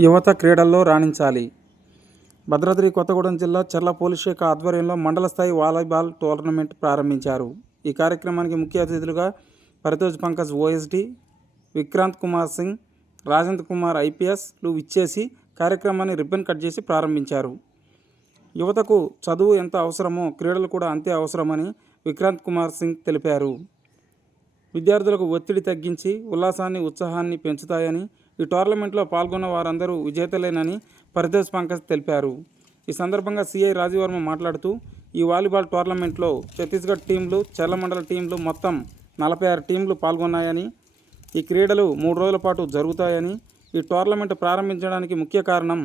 యువత క్రీడల్లో రాణించాలి. భద్రాద్రి కొత్తగూడెం జిల్లా చర్ల పోలీస్ శాఖ ఆధ్వర్యంలో మండల స్థాయి వాలీబాల్ టోర్నమెంట్ ప్రారంభించారు. ఈ కార్యక్రమానికి ముఖ్య అతిథులుగా పరితోజ్ పంకజ్ ఓఎస్డి, విక్రాంత్ కుమార్ సింగ్, రాజేంద్ర కుమార్ ఐపీఎస్లు ఇచ్చేసి కార్యక్రమాన్ని రిబ్బన్ కట్ చేసి ప్రారంభించారు. యువతకు చదువు ఎంత అవసరమో క్రీడలు కూడా అంతే అవసరమని విక్రాంత్ కుమార్ సింగ్ తెలిపారు. విద్యార్థులకు ఒత్తిడి తగ్గించి ఉల్లాసాన్ని, ఉత్సాహాన్ని పెంచుతాయని, ఈ టోర్నమెంట్లో పాల్గొన్న వారందరూ విజేతలేనని పరితోజ్ పంకజ్ తెలిపారు. ఈ సందర్భంగా సిఐ రాజీవర్మ మాట్లాడుతూ, ఈ వాలీబాల్ టోర్నమెంట్లో ఛత్తీస్గఢ్ టీంలు, చర్ల మండల టీంలు మొత్తం 46 టీంలు పాల్గొన్నాయని, ఈ క్రీడలు 3 రోజుల పాటు జరుగుతాయని, ఈ టోర్నమెంట్ ప్రారంభించడానికి ముఖ్య కారణం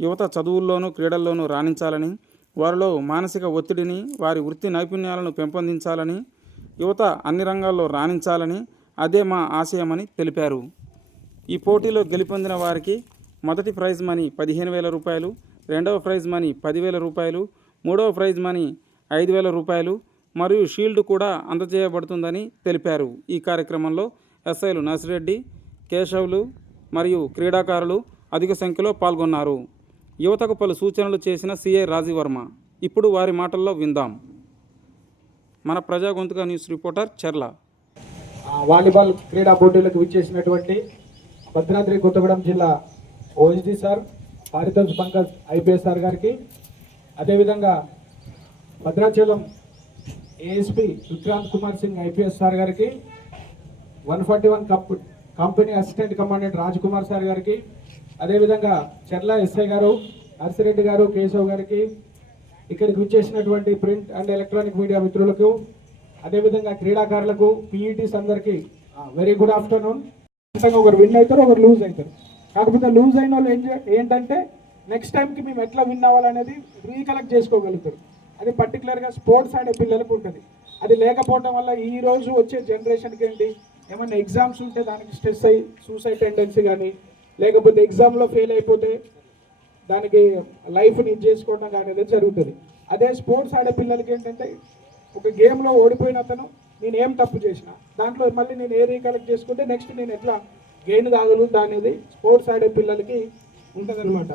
యువత చదువుల్లోనూ క్రీడల్లోనూ రాణించాలని, వారిలో మానసిక ఒత్తిడిని, వారి వృత్తి నైపుణ్యాలను పెంపొందించాలని, యువత అన్ని రంగాల్లో రాణించాలని, అదే మా ఆశయమని తెలిపారు. ఈ పోటీలో గెలుపొందిన వారికి మొదటి ప్రైజ్ మనీ 15,000 రూపాయలు, రెండవ ప్రైజ్ మనీ 10,000 రూపాయలు, మూడవ ప్రైజ్ మనీ 5,000 రూపాయలు మరియు షీల్డ్ కూడా అందజేయబడుతుందని తెలిపారు. ఈ కార్యక్రమంలో ఎస్ఐలు నర్సిరెడ్డి, కేశవులు మరియు క్రీడాకారులు అధిక సంఖ్యలో పాల్గొన్నారు. యువతకు పలు సూచనలు చేసిన సిఐ రాజీవర్మ. ఇప్పుడు వారి మాటల్లో విందాం. మన ప్రజా గొంతుక న్యూస్ రిపోర్టర్ చర్ల. వాలీబాల్ క్రీడా పోటీలకు విచ్చేసినటువంటి భద్రాద్రి కొత్తగూడెం జిల్లా OSD sir, Paritosh Pankaj IPS sir గారికి, అదేవిధంగా Bhadrachalam ASP Vikrant Kumar Singh IPS sir గారికి, 141 company assistant commandant Raj Kumar sir గారికి, అదేవిధంగా చర్ల ఎస్ఐ గారు నర్సిరెడ్డి గారు, కేశవ్ గారికి, ఇక్కడికి విచ్చేసినటువంటి ప్రింట్ అండ్ ఎలక్ట్రానిక్ మీడియా మిత్రులకు, అదేవిధంగా క్రీడాకారులకు, పీఈటీస్ అందరికీ వెరీ గుడ్ ఆఫ్టర్నూన్. ఒకరు విన్ అవుతారు, ఒకరు లూజ్ అవుతారు. కాకపోతే లూజ్ అయిన వాళ్ళు ఏంటంటే నెక్స్ట్ టైంకి మేము ఎట్లా విన్ అవ్వాలనేది రీకలెక్ట్ చేసుకోగలుగుతారు. అది పర్టికులర్గా స్పోర్ట్స్ ఆడే పిల్లలకు ఉంటుంది. అది లేకపోవడం వల్ల ఈ రోజు వచ్చే జనరేషన్కి ఏంటి, ఏమైనా ఎగ్జామ్స్ ఉంటే దానికి స్ట్రెస్ అయ్యి సూసైడ్ టెండెన్సీ కానీ, లేకపోతే ఎగ్జామ్లో ఫెయిల్ అయిపోతే దానికి లైఫ్ని ఇది చేసుకోవడం కానీ అనేది జరుగుతుంది. అదే స్పోర్ట్స్ ఆడే పిల్లలకి ఏంటంటే ఒక గేమ్లో ఓడిపోయిన అతను నేను ఏం తప్పు చేసిన దాంట్లో మళ్ళీ నేను ఏ రీకలెక్ట్ చేసుకుంటే నెక్స్ట్ నేను ఎట్లా గెయిన్ కాగలుగుతా అనేది స్పోర్ట్స్ ఆడే పిల్లలకి ఉంటుందన్నమాట.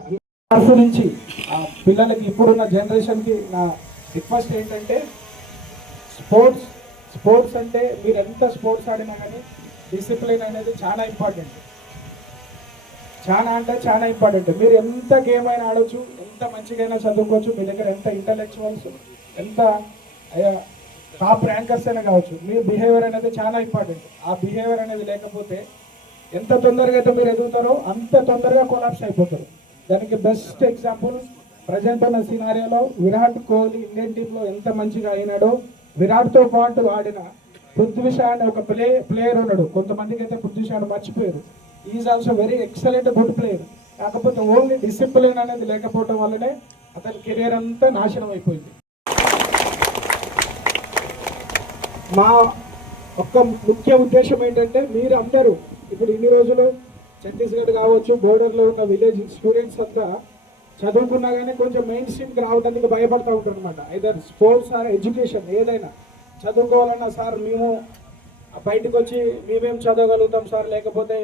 తరఫు నుంచి పిల్లలకి ఇప్పుడున్న జనరేషన్కి నా రిక్వెస్ట్ ఏంటంటే, స్పోర్ట్స్ అంటే మీరు ఎంత స్పోర్ట్స్ ఆడినా కానీ డిసిప్లిన్ అనేది చాలా ఇంపార్టెంట్. చాలా అంటే చాలా ఇంపార్టెంట్. మీరు ఎంత గేమ్ అయినా ఆడవచ్చు, ఎంత మంచిగా చదువుకోవచ్చు, మీ దగ్గర ఎంత ఇంటలెక్చువల్స్, ఎంత టాప్ ర్యాంకర్స్ అయినా కావచ్చు, మీ బిహేవియర్ అనేది చాలా ఇంపార్టెంట్. ఆ బిహేవియర్ అనేది లేకపోతే ఎంత తొందరగా అయితే మీరు ఎదుగుతారో అంత తొందరగా కొలాప్స్ అయిపోతారు. దానికి బెస్ట్ ఎగ్జాంపుల్ ప్రజెంట్ ఉన్న సినారియోలో విరాట్ కోహ్లీ ఇండియన్ టీంలో ఎంత మంచిగా అయినాడో, విరాట్తో పాటు ఆడిన పృథ్వీ షా అనే ఒక ప్లేయర్ ఉన్నాడు. కొంతమందికి అయితే పృథ్వీ షాను మర్చిపోయారు. Is also very excellent good player. కాకపోతే ఓన్లీ డిసిప్లిన్ అనేది లేకపోవడం వల్లనే అతని కెరీర్ అంతా నాశనం అయిపోయింది. మా ఒక్క ముఖ్య ఉద్దేశం ఏంటంటే, మీరు అందరూ ఇప్పుడు ఇన్ని రోజులు ఛత్తీస్గఢ్ కావచ్చు, బోర్డర్లో ఉన్న విలేజ్ స్టూడెంట్స్ అంతా చదువుకున్నా కానీ కొంచెం మెయిన్ స్ట్రీమ్కి రావడానికి భయపడుతూ ఉంటారు అనమాట. ఐదర్ స్పోర్ట్స్ ఆర్ ఎడ్యుకేషన్ ఏదైనా చదువుకోవాలన్నా, సార్ మేము బయటకు వచ్చి మేమేం చదవగలుగుతాం సార్, లేకపోతే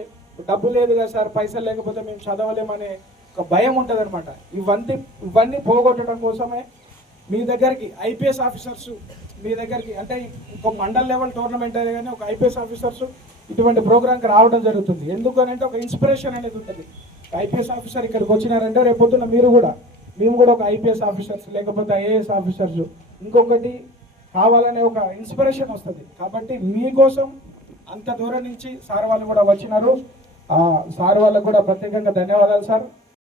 డబ్బు లేదు కదా సార్, పైసలు లేకపోతే మేము చదవలేమనే ఒక భయం ఉంటుంది అనమాట. ఇవన్నీ పోగొట్టడం కోసమే మీ దగ్గరికి ఐపీఎస్ ఆఫీసర్స్, మీ దగ్గరికి అంటే ఒక మండల్ లెవెల్ టోర్నమెంట్ అయితే కానీ ఒక ఐపీఎస్ ఆఫీసర్స్ ఇటువంటి ప్రోగ్రామ్కి రావడం జరుగుతుంది. ఎందుకనంటే ఒక ఇన్స్పిరేషన్ అనేది ఉంటుంది. ఐపీఎస్ ఆఫీసర్ ఇక్కడికి వచ్చినారంటే రేపొద్దున మేము కూడా ఒక ఐపీఎస్ ఆఫీసర్స్ లేకపోతే ఐఏఎస్ ఆఫీసర్స్ ఇంకొకటి కావాలనే ఒక ఇన్స్పిరేషన్ వస్తుంది. కాబట్టి మీకోసం అంత దూరం నుంచి సార్ వాళ్ళు కూడా వచ్చినారు. సార్ వాళ్ళకు కూడా ప్రత్యేకంగా ధన్యవాదాలు సార్.